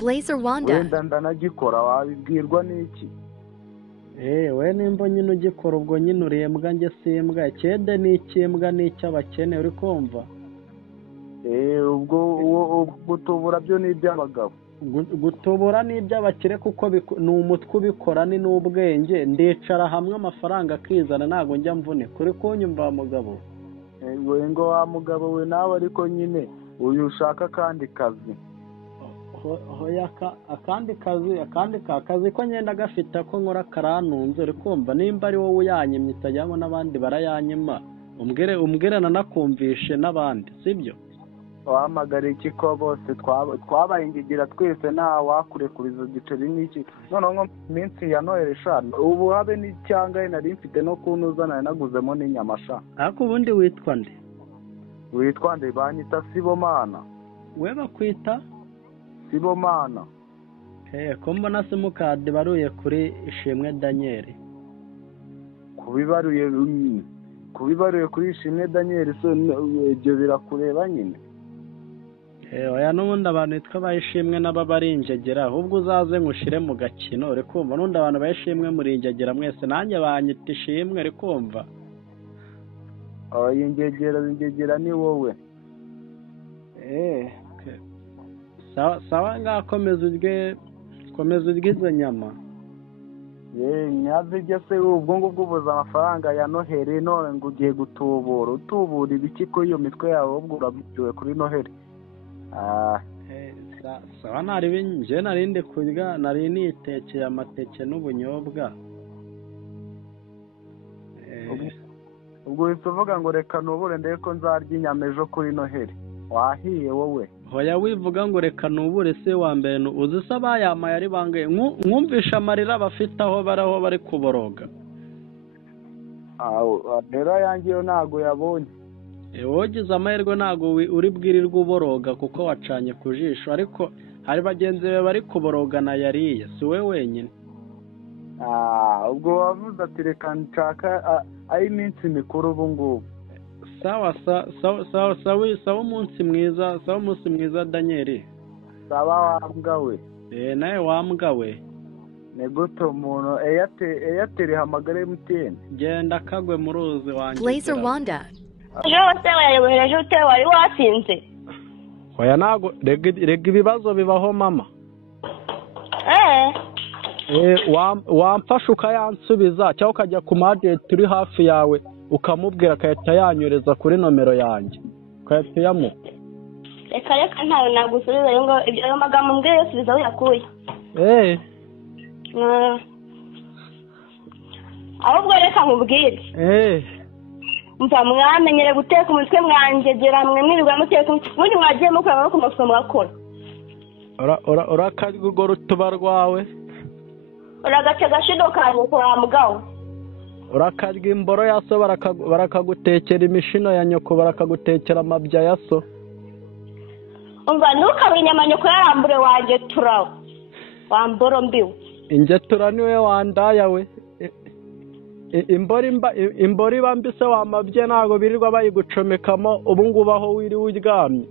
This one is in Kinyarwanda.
Blazer Wanda. wenda ndanagikora wabibwirwa n'iki? we nimba nyine ugikora ubwo nyine urembwa njye simbwa cyede n'ikimbwa n'icy'abakene uri kumva ubwo gutubura byo ni iby'abagabo. gutubura ni iby'abakire kuko ni umutwe ubikora ni n'ubwenge ndicara hamwe amafaranga akizana ntabwo njya mvune kuri kunyumva wa mugabo we ngo wa mugabo we nawe ariko nyine uyu ushaka akandi kazi. hoya akandi kazi ko ngenda gafite ko nkora karanunze uri kumva nimba ari wowe uyanyimye utagira ngo n'abandi barayanyima umbwire nanakumvishe n'abandi sibyo wahamagara iki ko bose twabaye ingigira twese nta wakurekuriza igiceri n'iki noneho nko minsi ya Noheli eshanu ubu habe n'icyanga nari mfite no kunuza nari naguzemo n'inyama sha. ariko ubundi witwa nde? Witwa nde? Banyita Sibomana. we bakwita Sibomana. ko mbona simukadi baruye kuri Ishimwe Daniel. kubibaruye kuri Ishimwe Daniel so ibyo birakureba nyine. oya n'ubundi abantu bitwa bayishimwe n'ababarinjegera ahubwo uzaze ngushire mu gakino uri kumva n'undi abantu bayishimwe murinjegera mwese nanjye banyita Ishimwe uri kumva ingegera ni wowe. sawa ngakomeza urye izo nyama. nyazirya se ubwo ngubwo ubuze amafaranga ya Noheli none ngo ugiye utubura ibiki ko iyo mitwe yawe ubwo urabyiwe kuri Noheli. sawa nje narinde kurya nari nitekeye amateke n'ubunyobwa. ubwo uhita uvuga ngo reka nubure ndebe ko nzarya inyama ejo kuri Noheli. wahiye wowe. hoya wivuga ngo reka nubure se wa mbere uzi se abayamaye ari bangaye mwumvisha amarira bafite aho bari kuboroga. rero yanjye yo ntago yabonye. wogize amahirwe ntago uri bwirirwe uboroga kuko wacanye ku jisho ariko hari bagenzi be bari kuboroga na yariye si we wenyine. ubwo wavuze ati reka nshaka ay'iminsi mikuru ubu ngubu. sawa umunsi mwiza Daniel. sawa wambwa we. nawe wambwa we. ni gute umuntu Airtel hamagara MTN. genda kagwe mu ruzi wanjye. Blazer Wanda. ejo wose wayobereje ute wari wasinze? oya ntago rega ibibazo bibaho mama. wamfasha ukayansubiza cyangwa ukajya ku majenti uri hafi yawe ukamubwira agahita yanyoreza kuri nomero yanjye ukahita uyamuha. reka ntawe nagusubiza ayo magambo mbwira yose ubiza aho uyakuye. ahubwo reka nkubwire. mva mwamenyere guteka umutwe mwangegera mwe mwirirwa muteka ubundi mwagiye mukora amaboko mufuka mugakora. urakarya urwo rutuba rwawe. uragaca agashido kanyu kwa mugabo. urakarya imboro ya so barakagutekera imishino ya nyoko barakagutekera amabya ya so. umva ntukabe inyama nyoko yarambure wanjye turawe wamboro mbiwe. ingetura niwe wandaya we. imboro iba mbise wamabye ntabwo birirwa bayigucomekamo ubu ngubu aho wiriwe uryamye.